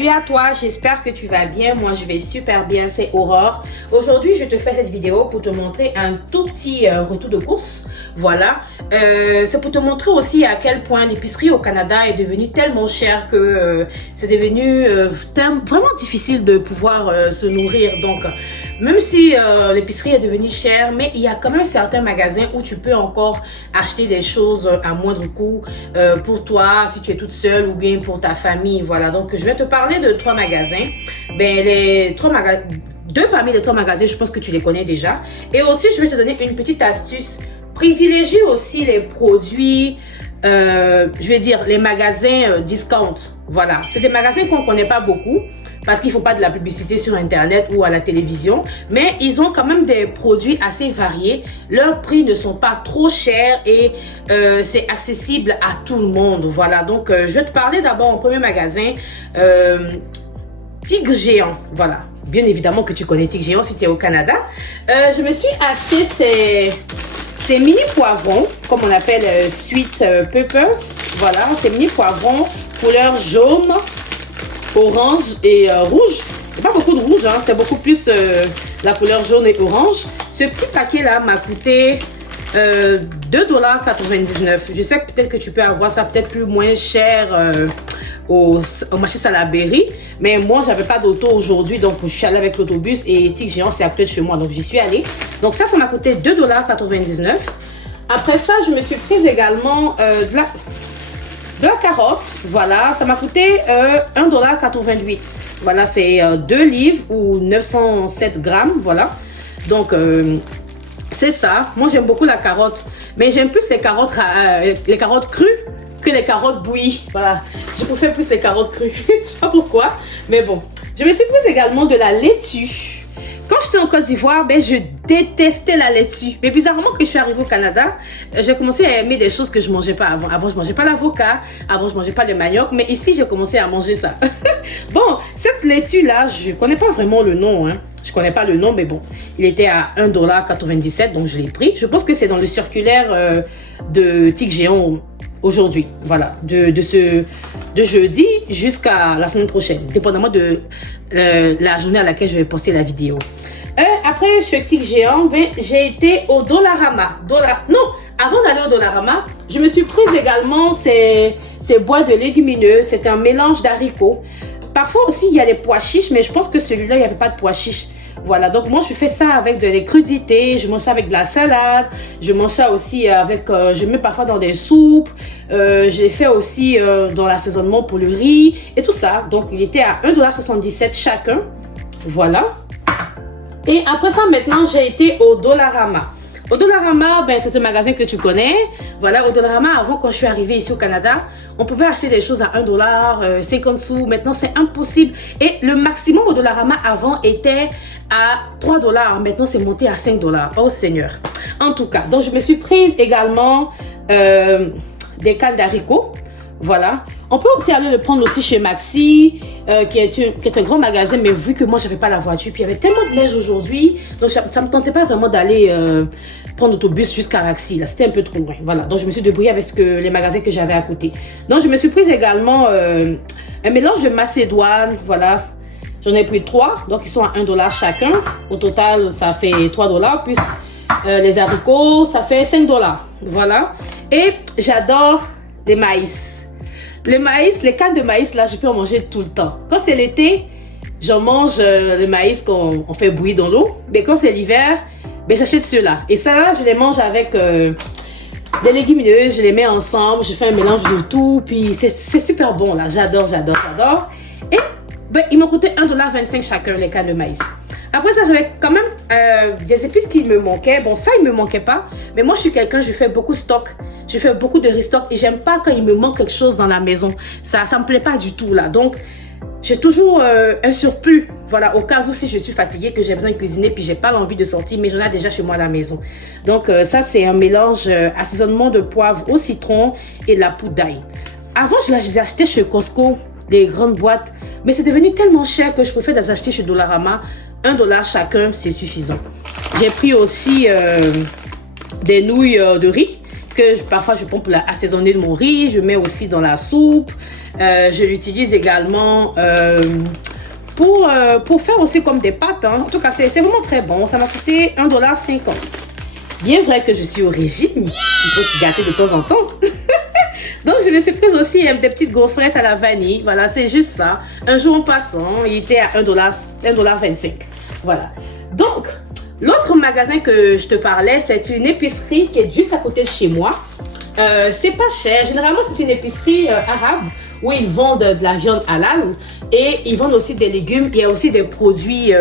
Salut à toi, j'espère que tu vas bien. Moi, je vais super bien, c'est Aurore. Aujourd'hui, je te fais cette vidéo pour te montrer un tout petit retour de course. Voilà, c'est pour te montrer aussi à quel point l'épicerie au Canada est devenue tellement chère que c'est devenu vraiment difficile de pouvoir se nourrir. Donc, même si l'épicerie est devenue chère, mais il y a quand même certains magasins où tu peux encore acheter des choses à moindre coût pour toi, si tu es toute seule ou bien pour ta famille. Voilà, donc je vais te parler de 3 magasins. Ben, les 3 magasins, 2 parmi les 3 magasins, je pense que tu les connais déjà. Et aussi, je vais te donner une petite astuce. Privilégie aussi les produits, je vais dire les magasins discount. Voilà, c'est des magasins qu'on ne connaît pas beaucoup parce qu'il ne faut pas de la publicité sur Internet ou à la télévision. Mais ils ont quand même des produits assez variés. Leurs prix ne sont pas trop chers et c'est accessible à tout le monde. Voilà, donc je vais te parler d'abord en premier magasin, Tigre Géant. Voilà, bien évidemment que tu connais Tigre Géant si tu es au Canada. Je me suis acheté ces mini poivrons, comme on appelle sweet peppers. Voilà, ces mini poivrons couleur jaune, orange et rouge. Il n'y a pas beaucoup de rouge, hein, c'est beaucoup plus la couleur jaune et orange. Ce petit paquet-là m'a coûté 2,99 $. Je sais que peut-être que tu peux avoir ça peut-être plus moins cher au marché Salaberry, mais moi j'avais pas d'auto aujourd'hui, donc je suis allée avec l'autobus et Tigre Géant c'est à côté de chez moi, donc j'y suis allée. Donc ça m'a coûté 2,99 $. Après ça, je me suis prise également de la carotte. Voilà, ça m'a coûté 1,88 $. Voilà, c'est 2 livres ou 907 grammes. Voilà, donc c'est ça. Moi j'aime beaucoup la carotte, mais j'aime plus les carottes crues que les carottes bouillies. Voilà, je préfère plus les carottes crues. Je sais pas pourquoi, mais bon. Je me suis prise également de la laitue. Quand j'étais en Côte d'Ivoire, ben, je détestais la laitue. Mais bizarrement, quand je suis arrivée au Canada, j'ai commencé à aimer des choses que je ne mangeais pas avant. Avant, je ne mangeais pas l'avocat. Avant, je ne mangeais pas le manioc. Mais ici, j'ai commencé à manger ça. Bon, cette laitue-là, je ne connais pas vraiment le nom. Hein. Je ne connais pas le nom, mais bon. Il était à 1,97 $, donc je l'ai pris. Je pense que c'est dans le circulaire de Tigre Géant aujourd'hui. Voilà, de jeudi jusqu'à la semaine prochaine, dépendamment de la journée à laquelle je vais poster la vidéo. Après, chez Tigre Géant, ben, j'ai été au Dollarama. Non, avant d'aller au Dollarama, je me suis prise également ces boîtes de légumineuses. C'est un mélange d'haricots. Parfois aussi, il y a des pois chiches, mais je pense que celui-là, il n'y avait pas de pois chiches. Voilà, donc moi je fais ça avec de les crudités, je mange ça avec de la salade, je mange ça aussi avec, je mets parfois dans des soupes, j'ai fait aussi dans l'assaisonnement pour le riz et tout ça. Donc il était à 1,77 $ chacun, voilà. Et après ça maintenant j'ai été au Dollarama. Au Dollarama, ben, c'est un magasin que tu connais. Voilà, au Dollarama, avant, quand je suis arrivée ici au Canada, on pouvait acheter des choses à 1 $, 50 sous. Maintenant, c'est impossible. Et le maximum au Dollarama avant était à 3 $. Maintenant, c'est monté à 5 $. Oh Seigneur. En tout cas, donc je me suis prise également des cannes d'haricots. Voilà. On peut aussi aller le prendre aussi chez Maxi, qui est un grand magasin, mais vu que moi, j'avais pas la voiture, puis il y avait tellement de neige aujourd'hui, donc ça me tentait pas vraiment d'aller prendre l'autobus jusqu'à Maxi. Là, c'était un peu trop loin. Voilà. Donc, je me suis débrouillée avec les magasins que j'avais à côté. Donc, je me suis prise également un mélange de macédoine. Voilà. J'en ai pris 3. Donc, ils sont à 1 $ chacun. Au total, ça fait 3 $. Plus les haricots, ça fait 5 $. Voilà. Et j'adore les maïs. Le maïs, les cannes de maïs, là, je peux en manger tout le temps. Quand c'est l'été, j'en mange le maïs qu'on fait bouillir dans l'eau. Mais quand c'est l'hiver, ben, j'achète ceux-là. Et ça, là, je les mange avec des légumineuses. Je les mets ensemble. Je fais un mélange de tout. Puis c'est super bon, là. J'adore, j'adore, j'adore. Et ben, ils m'ont coûté 1,25 $ chacun, les cannes de maïs. Après ça, j'avais quand même des épices qui me manquaient. Bon, ça, il ne me manquait pas. Mais moi, je suis quelqu'un, je fais beaucoup de stock. Je fais beaucoup de restock et j'aime pas quand il me manque quelque chose dans la maison. Ça me plaît pas du tout là. Donc, j'ai toujours un surplus. Voilà, au cas où si je suis fatiguée, que j'ai besoin de cuisiner puis j'ai pas l'envie de sortir, mais j'en ai déjà chez moi à la maison. Donc, ça, c'est un mélange assaisonnement de poivre au citron et de la poudre d'ail. Avant, je les achetais chez Costco, des grandes boîtes. Mais c'est devenu tellement cher que je préfère les acheter chez Dollarama. 1 $ chacun, c'est suffisant. J'ai pris aussi des nouilles de riz. parfois je prends pour assaisonner mon riz. Je mets aussi dans la soupe. Je l'utilise également pour faire aussi comme des pâtes. Hein. En tout cas, c'est vraiment très bon. Ça m'a coûté 1,50 $. Bien vrai que je suis au régime, il faut se gâter de temps en temps. Donc, je me suis prise aussi des petites gaufrettes à la vanille. Voilà, c'est juste ça. Un jour en passant, il était à 1,25 $. Voilà. Donc, l'autre magasin que je te parlais, c'est une épicerie qui est juste à côté de chez moi. C'est pas cher. Généralement, c'est une épicerie arabe où ils vendent de la viande halal et ils vendent aussi des légumes. Il y a aussi des produits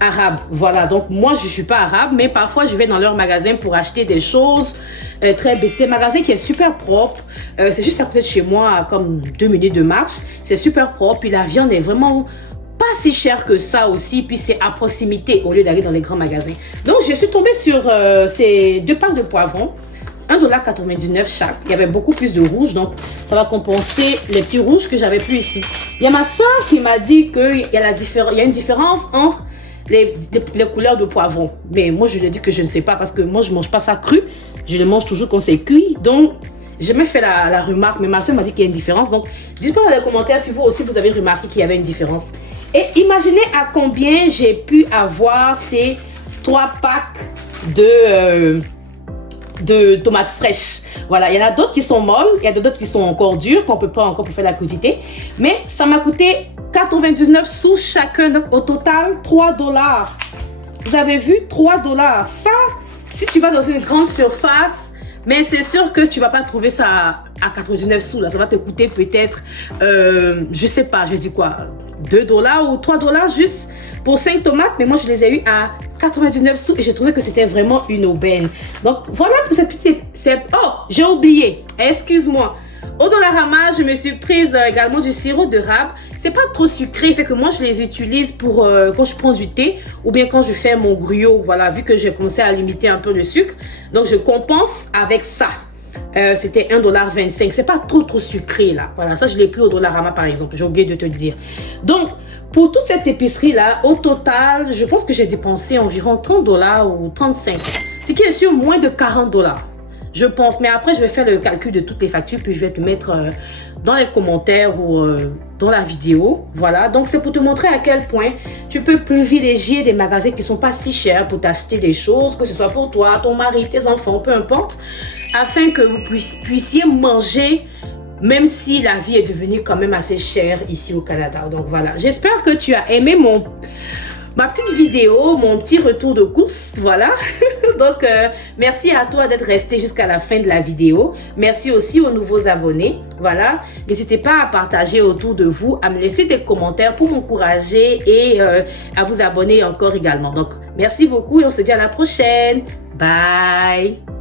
arabes. Voilà, donc moi, je suis pas arabe, mais parfois, je vais dans leur magasin pour acheter des choses très belles. C'est un magasin qui est super propre. C'est juste à côté de chez moi, comme 2 minutes de marche. C'est super propre. Puis la viande est vraiment pas si chère que ça aussi. Puis c'est à proximité au lieu d'aller dans les grands magasins. Donc, je suis tombée sur ces 2 packs de poivrons. 1,99 $ chaque. Il y avait beaucoup plus de rouge, donc ça va compenser les petits rouges que j'avais plus ici. Il y a ma soeur qui m'a dit qu'il y a une différence entre les couleurs de poivrons. Mais moi, je lui ai dit que je ne sais pas parce que moi, je ne mange pas ça cru. Je le mange toujours quand c'est cuit. Donc, j'ai jamais fait la remarque, mais ma soeur m'a dit qu'il y a une différence. Donc, dites-moi dans les commentaires si vous aussi, vous avez remarqué qu'il y avait une différence. Et imaginez à combien j'ai pu avoir ces 3 packs de tomates fraîches. Voilà, il y en a d'autres qui sont molles, il y a d'autres qui sont encore dures, qu'on peut pas encore pour faire la crudité. Mais ça m'a coûté 99 sous chacun, donc au total 3 $. Vous avez vu, 3 $. Ça, si tu vas dans une grande surface, mais c'est sûr que tu vas pas trouver ça à 99 sous. Là. Ça va te coûter peut-être, je sais pas, je dis quoi, 2 $ ou 3 $ juste pour 5 tomates. Mais moi, je les ai eu à 99 sous et j'ai trouvé que c'était vraiment une aubaine. Donc, voilà pour cette petite... Oh, j'ai oublié. Excuse-moi. Au Dollarama, je me suis prise également du sirop de rab. C'est pas trop sucré, fait que moi, je les utilise pour quand je prends du thé ou bien quand je fais mon gruau. Voilà, vu que j'ai commencé à limiter un peu le sucre. Donc, je compense avec ça. C'était 1,25 $. C'est pas trop sucré, là. Voilà, ça, je l'ai pris au Dollarama, par exemple. J'ai oublié de te le dire. Donc, pour toute cette épicerie-là, au total, je pense que j'ai dépensé environ 30 $ ou 35 $. Ce qui est sur moins de 40 $. Je pense, mais après, je vais faire le calcul de toutes les factures, puis je vais te mettre dans les commentaires ou dans la vidéo. Voilà, donc c'est pour te montrer à quel point tu peux privilégier des magasins qui ne sont pas si chers pour t'acheter des choses, que ce soit pour toi, ton mari, tes enfants, peu importe, afin que vous puissiez manger, même si la vie est devenue quand même assez chère ici au Canada. Donc voilà, j'espère que tu as aimé ma petite vidéo, mon petit retour de course, voilà. Donc, merci à toi d'être resté jusqu'à la fin de la vidéo. Merci aussi aux nouveaux abonnés, voilà. N'hésitez pas à partager autour de vous, à me laisser des commentaires pour m'encourager et à vous abonner encore également. Donc, merci beaucoup et on se dit à la prochaine. Bye!